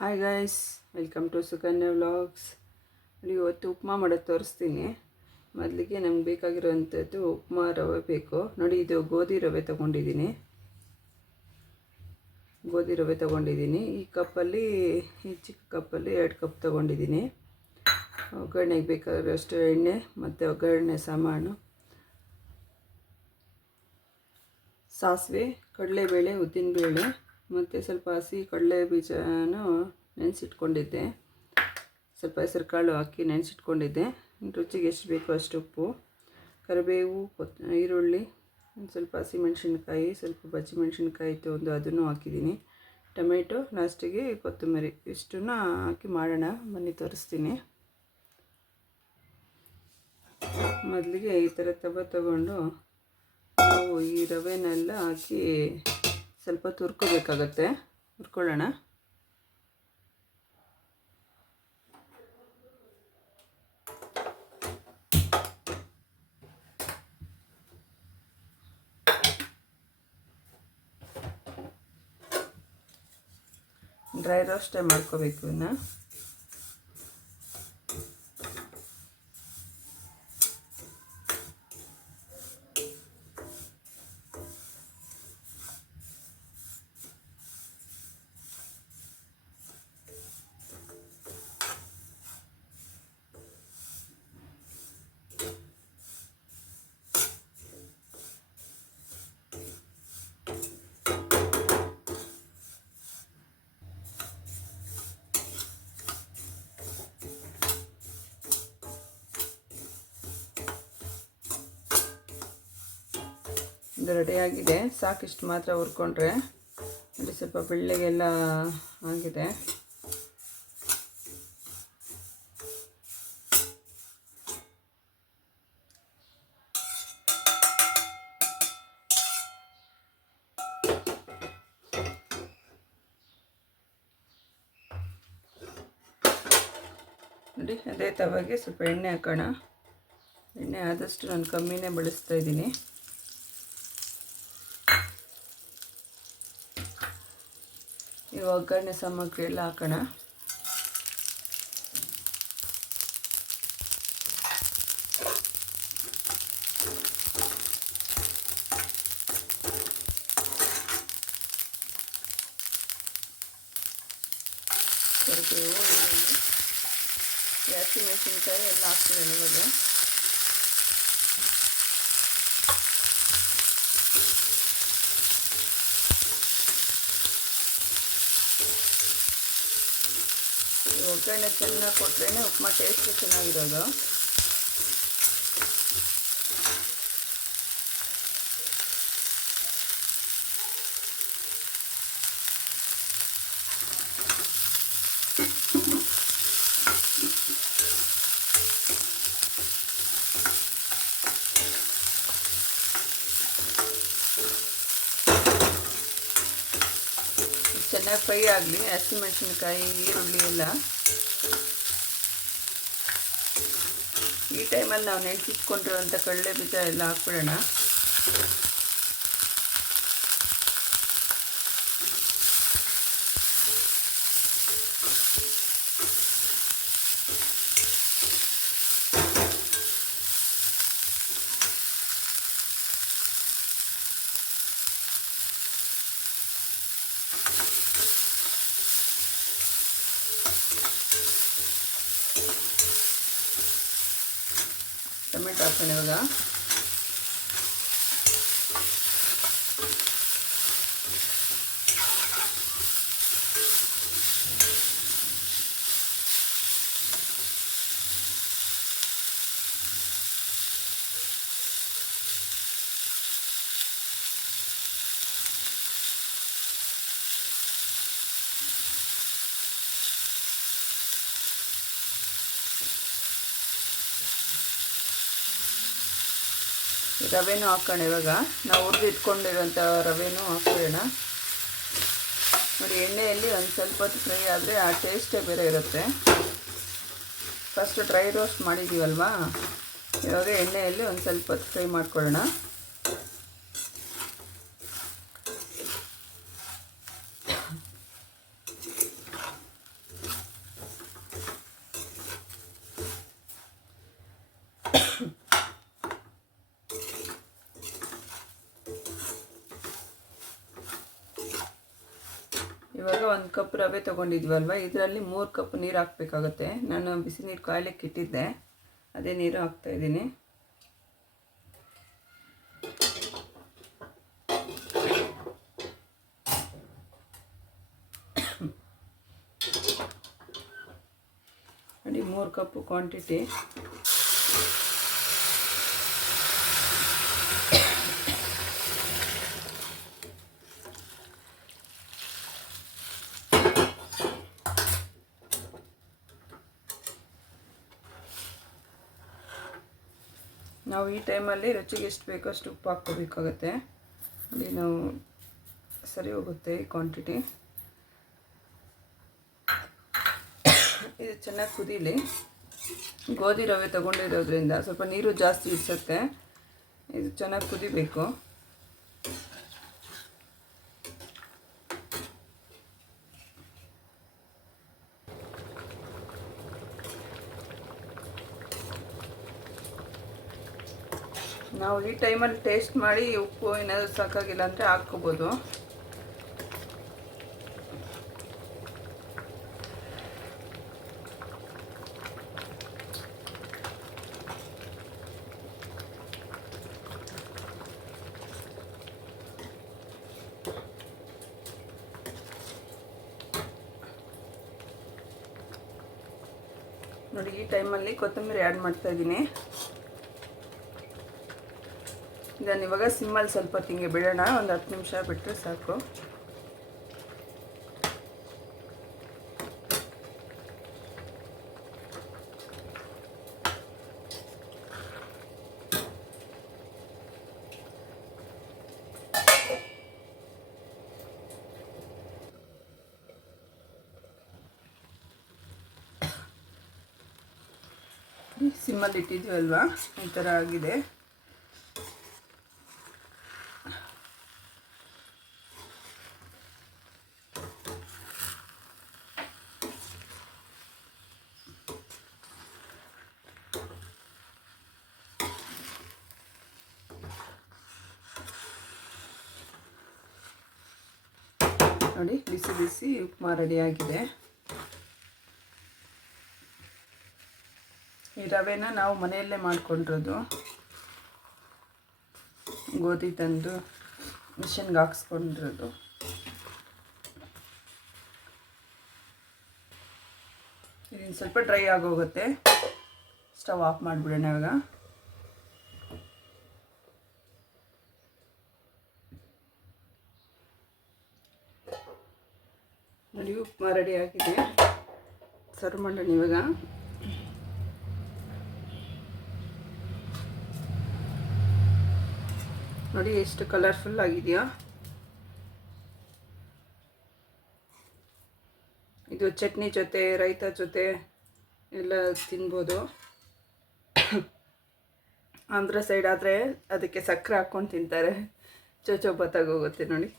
Hi guys welcome to Sukanya vlogs ಇವತ್ತು ಉಪ್ಮಾ ಮಾಡೋದು ತೋರಿಸ್ತೀನಿ. ಮೊದಲಿಗೆ ನಮ್ಗೆ ಬೇಕಾಗಿರೋವಂಥದ್ದು ಉಪ್ಮಾ ರವೆ ಬೇಕು. ನೋಡಿ, ಇದು ಗೋಧಿ ರವೆ ತೊಗೊಂಡಿದ್ದೀನಿ. ಗೋಧಿ ರವೆ ತೊಗೊಂಡಿದ್ದೀನಿ. ಈ ಕಪ್ಪಲ್ಲಿ, ಈ ಚಿಕ್ಕ ಕಪ್ಪಲ್ಲಿ ಎರಡು ಕಪ್ ತೊಗೊಂಡಿದ್ದೀನಿ. ಒಗ್ಗರಣೆಗೆ ಬೇಕಾಗಿರೋಷ್ಟು ಎಣ್ಣೆ ಮತ್ತು ಒಗ್ಗರಣೆ ಸಾಮಾನು. ಸಾಸಿವೆ, ಕಡಲೆಬೇಳೆ, ಉದ್ದಿನಬೇಳೆ. ಮತ್ತು ಸ್ವಲ್ಪ ಹಸಿ ಕಡಲೆ ಬೀಜನೂ ನೆನೆಸಿಟ್ಕೊಂಡಿದ್ದೆ. ಸ್ವಲ್ಪ ಹೆಸರು ಕಾಳು ಹಾಕಿ ನೆನೆಸಿಟ್ಕೊಂಡಿದ್ದೆ. ರುಚಿಗೆ ಎಷ್ಟು ಬೇಕೋ ಅಷ್ಟು ಉಪ್ಪು, ಕರಿಬೇವು, ಕೊತ್, ಈರುಳ್ಳಿ ಒಂದು ಸ್ವಲ್ಪ ಹಸಿಮೆಣ್ಸಿನ್ಕಾಯಿ, ಸ್ವಲ್ಪ ಬಜ್ಜಿ ಮೆಣಸಿನ್ಕಾಯಿ ಇತ್ತು ಒಂದು ಅದನ್ನು ಹಾಕಿದ್ದೀನಿ. ಟೊಮೆಟೊ ಲಾಸ್ಟಿಗೆ ಕೊತ್ತಂಬರಿ ಇಷ್ಟನ್ನು ಹಾಕಿ ಮಾಡೋಣ. ಬನ್ನಿ ತೋರಿಸ್ತೀನಿ. ಮೊದಲಿಗೆ ಈ ಥರ ತವ ತಗೊಂಡು ನಾವು ಈ ರವೆನೆಲ್ಲ ಹಾಕಿ ಸ್ವಲ್ಪ ತುರ್ಕೋಬೇಕಾಗತ್ತೆ. ಹುರ್ಕೊಳ್ಳೋಣ ಡ್ರೈ ರೋಸ್ಟೇ ಮಾಡ್ಕೋಬೇಕು ಇನ್ನು. ಇದು ರೆಡಿಯಾಗಿದೆ ಸಾಕಿಷ್ಟು ಮಾತ್ರ ಹುರ್ಕೊಂಡ್ರೆ. ನೋಡಿ, ಸ್ವಲ್ಪ ಬೆಳ್ಳಿಗೆಲ್ಲ ಆಗಿದೆ. ನೋಡಿ, ಅದೇ ತವಾಗೆ ಸ್ವಲ್ಪ ಎಣ್ಣೆ ಹಾಕೋಣ. ಎಣ್ಣೆ ಆದಷ್ಟು ನಾನು ಕಮ್ಮಿನೇ ಬಳಸ್ತಾ ಇದ್ದೀನಿ. ಈ ಒಗ್ಗರಣೆ ಸಾಮಗ್ರಿ ಎಲ್ಲ ಹಾಕೋಣ. ಕರಿಬೇವು ಈರುಳ್ಳಿ ಎಲ್ಲ ಹಾಕ್ತೀವಿ ಇವಾಗ. ಒಗ್ಗರಣೆ ಚೆನ್ನಾಗಿ ಕೊಟ್ರೇ ಉಪ್ಮಾ ಟೇಸ್ಟ್ ಚೆನ್ನಾಗಿರೋದು. ಚೆನ್ನಾಗಿ ಫ್ರೈ ಆಗಲಿ ಹಸಿಮೆಣಸಿನ್ಕಾಯಿ ಈರುಳ್ಳಿ ಎಲ್ಲ. ಟೈಮಲ್ಲಿ ನಾವು ನೆನೆಸಿಟ್ಕೊಂಡಿರುವಂಥ ಕಡಲೆ ಬೀಜ ಎಲ್ಲ ಹಾಕ್ಬಿಡೋಣ ಟೊಮೆಟೊ ಹಾಕೋಣ ಇವಾಗ ರವೆನೂ ಹಾಕೋಣ ಇವಾಗ. ನಾವು ಹುರಿದು ಇಟ್ಕೊಂಡಿರೋಂಥ ರವೆನೂ ಹಾಕ್ಕೊಳ್ಳೋಣ ನೋಡಿ, ಎಣ್ಣೆಯಲ್ಲಿ ಒಂದು ಸ್ವಲ್ಪ ಹೊತ್ತು ಫ್ರೈ ಆದರೆ ಆ ಟೇಸ್ಟೇ ಬೇರೆ ಇರುತ್ತೆ. ಫಸ್ಟ್ ಡ್ರೈ ರೋಸ್ಟ್ ಮಾಡಿದ್ದೀವಲ್ವಾ? ಇವಾಗ ಎಣ್ಣೆಯಲ್ಲಿ ಒಂದು ಸ್ವಲ್ಪ ಹೊತ್ತು ಫ್ರೈ ಮಾಡ್ಕೊಳ್ಳೋಣ. ಒಂದು ಕಪ್ ರವೆ ತೊಗೊಂಡಿದ್ವಲ್ವ? ಇದರಲ್ಲಿ ಮೂರು ಕಪ್ ನೀರು ಹಾಕಬೇಕಾಗುತ್ತೆ. ನಾನು ಬಿಸಿ ನೀರು ಕಾಯ್ಲಿಕ್ಕೆ ಇಟ್ಟಿದ್ದೆ. ಅದೇ ನೀರು ಹಾಕ್ತಾ ಇದ್ದೀನಿ. ಮೂರು ಕಪ್ ಕ್ವಾಂಟಿಟಿ. ನಾವು ಈ ಟೈಮಲ್ಲಿ ರುಚಿಗೆ ಎಷ್ಟು ಬೇಕೋ ಅಷ್ಟು ಉಪ್ಪು ಹಾಕ್ಕೋಬೇಕಾಗತ್ತೆ. ಅಲ್ಲಿ ನಾವು ಸರಿ ಹೋಗುತ್ತೆ ಈ ಕ್ವಾಂಟಿಟಿ ಇದು ಚೆನ್ನಾಗಿ ಕುದೀಲಿ. ಗೋಧಿ ರವೆ ತೊಗೊಂಡಿರೋದ್ರಿಂದ ಸ್ವಲ್ಪ ನೀರು ಜಾಸ್ತಿ ಇಡ್ಸುತ್ತೆ ಇದು ಚೆನ್ನಾಗಿ ಕುದಿಬೇಕು. ನಾವು ಈ ಟೈಮಲ್ಲಿ ಟೇಸ್ಟ್ ಮಾಡಿ ಉಪ್ಪು ಏನಾದರೂ ಸಾಕಾಗಿಲ್ಲ ಅಂದರೆ ಹಾಕ್ಕೋಬೋದು. ನೋಡಿ, ಈ ಟೈಮಲ್ಲಿ ಕೊತ್ತಂಬರಿ ಆ್ಯಡ್ ಮಾಡ್ತಾ ಇದ್ದೀನಿ. ಇದನ್ನು ಇವಾಗ ಸಿಮ್ಮಲ್ಲಿ ಸ್ವಲ್ಪ ತಿಂಗೆ ಬಿಡೋಣ, ಒಂದು ಹತ್ತು ನಿಮಿಷ ಬಿಟ್ಟರೆ ಸಾಕು. ಸಿಮ್ಮಲ್ಲಿ ಇಟ್ಟಿದ್ವಿ ಅಲ್ವಾ? ಈ ಥರ ಆಗಿದೆ. ನೋಡಿ, ಬಿಸಿ ಬಿಸಿ ಉಪ್ಮಾ ರೆಡಿಯಾಗಿದೆ ಈ ರವೆನ ನಾವು ಮನೆಯಲ್ಲೇ ಮಾಡ್ಕೊಂಡಿರೋದು. ಗೋಧಿ ತಂದು ಮಿಷನ್ಗೆ ಹಾಕ್ಸ್ಕೊಂಡಿರೋದು. ಇದನ್ನು ಸ್ವಲ್ಪ ಡ್ರೈ ಆಗೋಗುತ್ತೆ. ಸ್ಟವ್ ಆಫ್ ಮಾಡಿಬಿಡೋಣ ಇವಾಗ. ನೋಡಿ ಉಪ್ಮಾ ರೆಡಿ ಆಗಿದೆ. ಸರ್ವ್ ಮಾಡೋಣ ಇವಾಗ. ನೋಡಿ ಎಷ್ಟು ಕಲರ್ಫುಲ್ ಆಗಿದೆಯಾ. ಇದು ಚಟ್ನಿ ಜೊತೆ, ರೈತ ಜೊತೆ ಎಲ್ಲ ತಿನ್ಬೋದು. ಆಂಧ್ರ ಸೈಡ್ ಆದರೆ ಅದಕ್ಕೆ ಸಕ್ಕರೆ ಹಾಕ್ಕೊಂಡು ತಿಂತಾರೆ. ಚೊಚೊಬತ್ತಾಗೋಗುತ್ತೆ ನೋಡಿ.